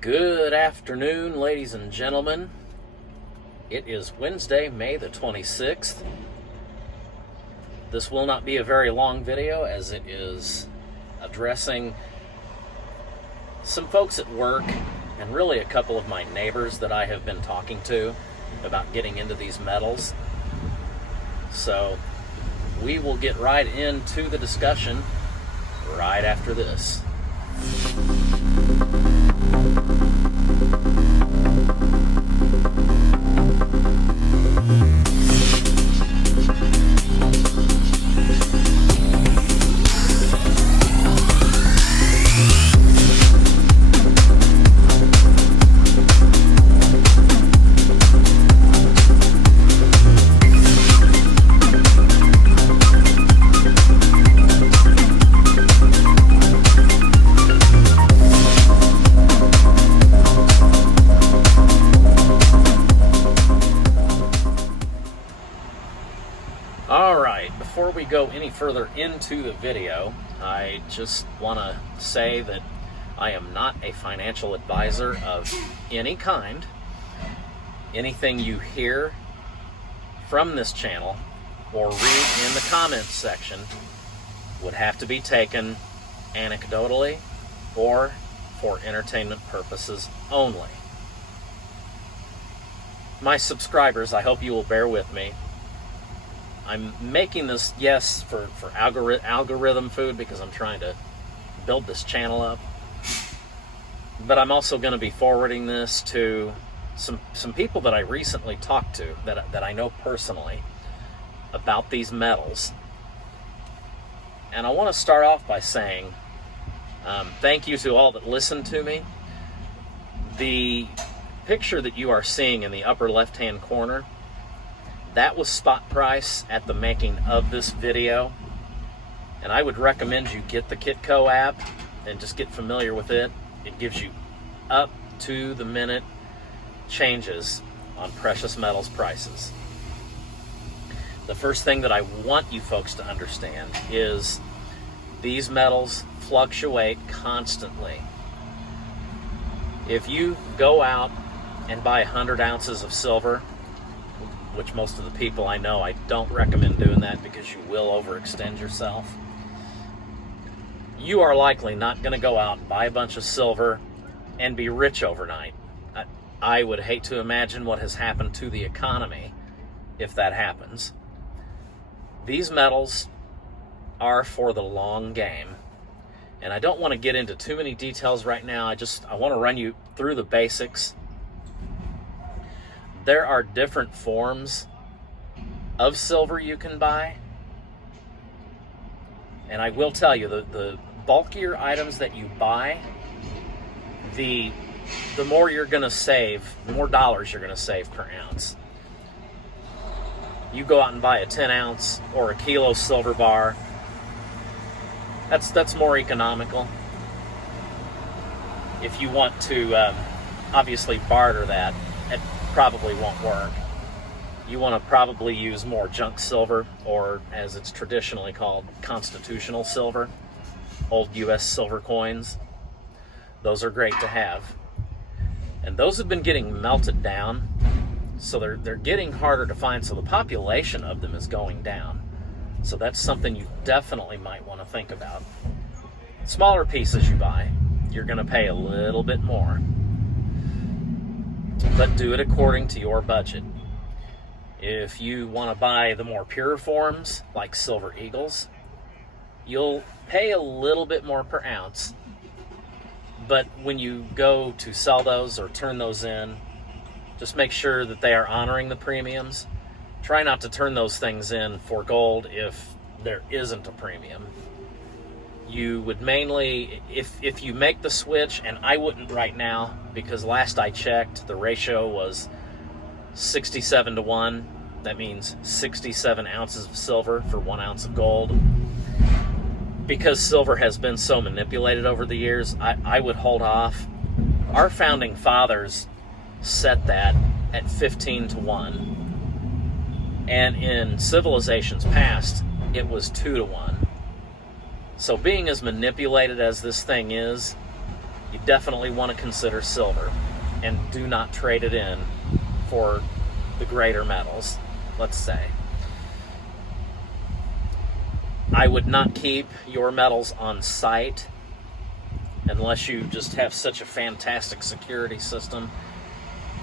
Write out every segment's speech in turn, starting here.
Good afternoon, ladies and gentlemen. It is Wednesday, May the 26th. This will not be a very long video as it is addressing some folks at work and really a couple of my neighbors that I have been talking to about getting into these metals. So we will get right into the discussion right after this. Before we go any further into the video, I just want to say that I am not a financial advisor of any kind. Anything you hear from this channel or read in the comments section would have to be taken anecdotally or for entertainment purposes only. My subscribers, I hope you will bear with me. I'm making this, yes, for algorithm food because I'm trying to build this channel up. But I'm also going to be forwarding this to some people that I recently talked to, that I know personally, about these metals. And I want to start off by saying thank you to all that listened to me. The picture that you are seeing in the upper left-hand corner, that was spot price at the making of this video, and I would recommend you get the Kitco app and just get familiar with it. It gives you up to the minute changes on precious metals prices. The first thing that I want you folks to understand is these metals fluctuate constantly. If you go out and buy 100 ounces of silver, which most of the people I know, I don't recommend doing that because you will overextend yourself. You are likely not going to go out and buy a bunch of silver and be rich overnight. I would hate to imagine what has happened to the economy if that happens. These metals are for the long game, and I don't want to get into too many details right now. I want to run you through the basics. There are different forms of silver you can buy. And I will tell you, the bulkier items that you buy, the more you're going to save, the more dollars you're going to save per ounce. You go out and buy a 10 ounce or a kilo silver bar, that's more economical. If you want to obviously barter that, it probably won't work. You want to probably use more junk silver, or as it's traditionally called, constitutional silver, old US silver coins. Those are great to have. And those have been getting melted down, so they're getting harder to find, so the population of them is going down. So that's something you definitely might want to think about. Smaller pieces you buy, you're going to pay a little bit more. But do it according to your budget. If you want to buy the more pure forms, like Silver Eagles, you'll pay a little bit more per ounce. But when you go to sell those or turn those in, just make sure that they are honoring the premiums. Try not to turn those things in for gold if there isn't a premium. You would mainly, if you make the switch, and I wouldn't right now, because last I checked, the ratio was 67 to 1. That means 67 ounces of silver for 1 ounce of gold. Because silver has been so manipulated over the years, I would hold off. Our founding fathers set that at 15 to 1. And in civilizations past, it was 2 to 1. So being as manipulated as this thing is, you definitely want to consider silver, and do not trade it in for the greater metals, let's say. I would not keep your metals on site unless you just have such a fantastic security system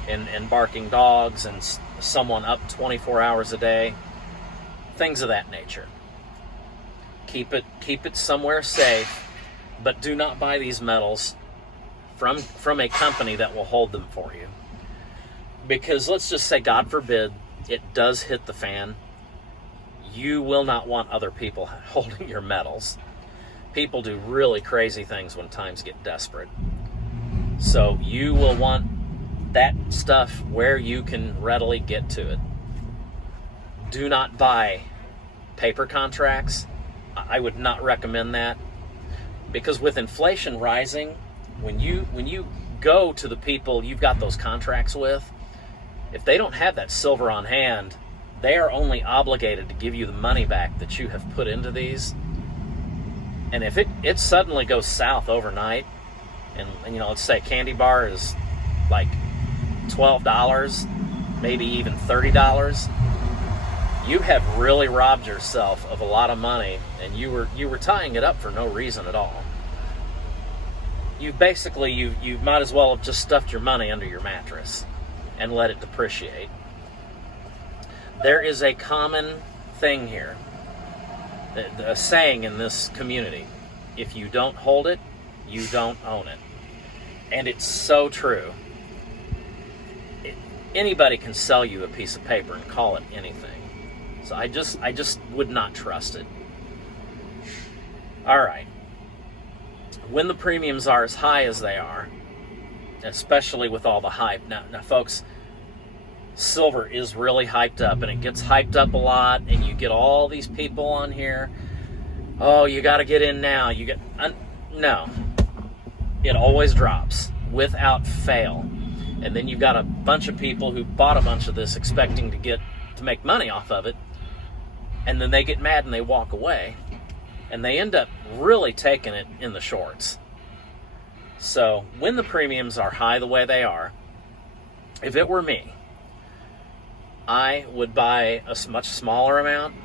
and barking dogs and someone up 24 hours a day, things of that nature. Keep it somewhere safe, but do not buy these metals from a company that will hold them for you. Because let's just say, God forbid, it does hit the fan. You will not want other people holding your metals. People do really crazy things when times get desperate. So you will want that stuff where you can readily get to it. Do not buy paper contracts. I would not recommend that, because with inflation rising, when you go to the people you've got those contracts with, if they don't have that silver on hand, they are only obligated to give you the money back that you have put into these. And if it suddenly goes south overnight, and let's say a candy bar is like $12, maybe even $30, you have really robbed yourself of a lot of money, and you were tying it up for no reason at all. You might as well have just stuffed your money under your mattress and let it depreciate. There is a common thing here, a saying in this community: if you don't hold it, you don't own it. And it's so true. Anybody can sell you a piece of paper and call it anything. So I just would not trust it. All right. When the premiums are as high as they are, especially with all the hype. Now folks, silver is really hyped up, and it gets hyped up a lot, and you get all these people on here. Oh, you got to get in now. No. It always drops without fail. And then you've got a bunch of people who bought a bunch of this expecting to make money off of it, and then they get mad and they walk away, and they end up really taking it in the shorts. So when the premiums are high the way they are, if it were me, I would buy a much smaller amount.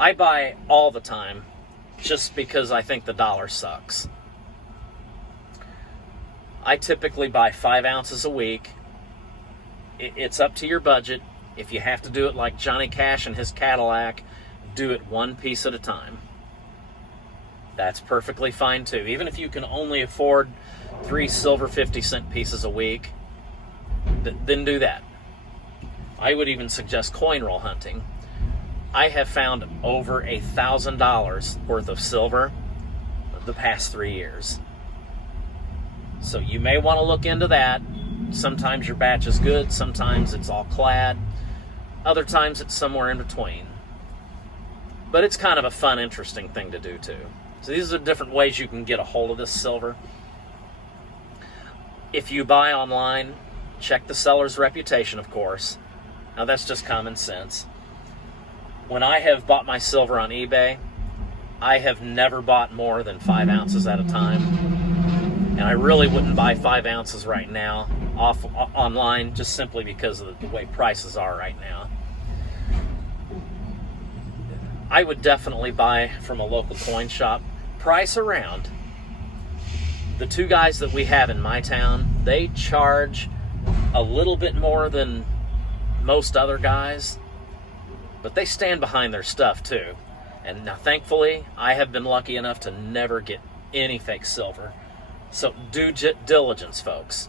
I buy all the time just because I think the dollar sucks. I typically buy 5 ounces a week. It's up to your budget. If you have to do it like Johnny Cash and his Cadillac, do it one piece at a time. That's perfectly fine too. Even if you can only afford 3 silver 50-cent pieces a week, then do that. I would even suggest coin roll hunting. I have found over $1,000 worth of silver the past 3 years. So you may want to look into that. Sometimes your batch is good, sometimes it's all clad, other times it's somewhere in between. But it's kind of a fun, interesting thing to do too. So these are different ways you can get a hold of this silver. If you buy online, check the seller's reputation, of course. Now that's just common sense. When I have bought my silver on eBay, I have never bought more than 5 ounces at a time. And I really wouldn't buy 5 ounces right now online, just simply because of the way prices are right now. I would definitely buy from a local coin shop. Price around. The 2 guys that we have in my town, they charge a little bit more than most other guys, but they stand behind their stuff too. And now thankfully, I have been lucky enough to never get any fake silver. So due diligence, folks.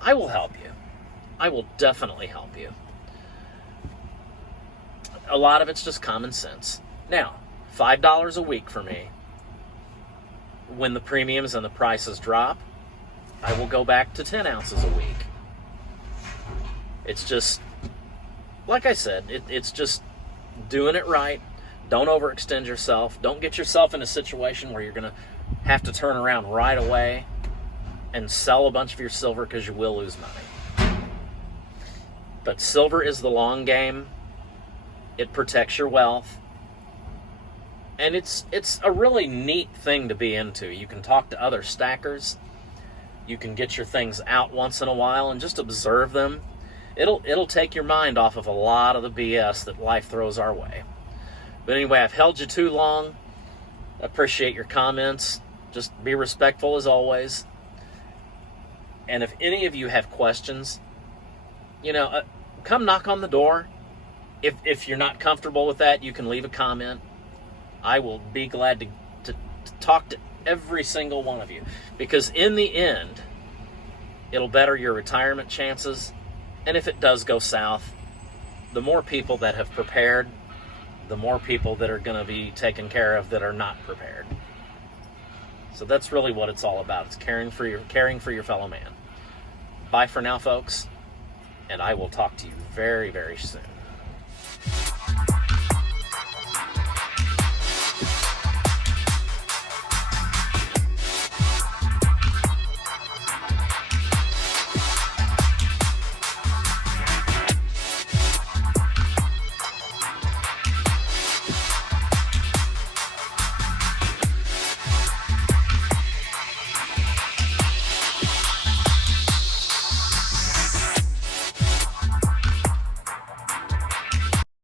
I will help you. I will definitely help you. A lot of it's just common sense. Now, $5 a week for me. When the premiums and the prices drop, I will go back to 10 ounces a week. It's just, like I said, it's just doing it right. Don't overextend yourself. Don't get yourself in a situation where you're going to have to turn around right away and sell a bunch of your silver, because you will lose money. But silver is the long game. It protects your wealth. And it's a really neat thing to be into. You can talk to other stackers. You can get your things out once in a while and just observe them. It'll take your mind off of a lot of the BS that life throws our way. But anyway, I've held you too long. Appreciate your comments. Just be respectful as always. And if any of you have questions, come knock on the door. If you're not comfortable with that, you can leave a comment. I will be glad to talk to every single one of you, because in the end, it'll better your retirement chances. And if it does go south, the more people that have prepared, the more people that are going to be taken care of that are not prepared. So that's really what it's all about. It's caring for your fellow man. Bye for now, folks, and I will talk to you very, very soon.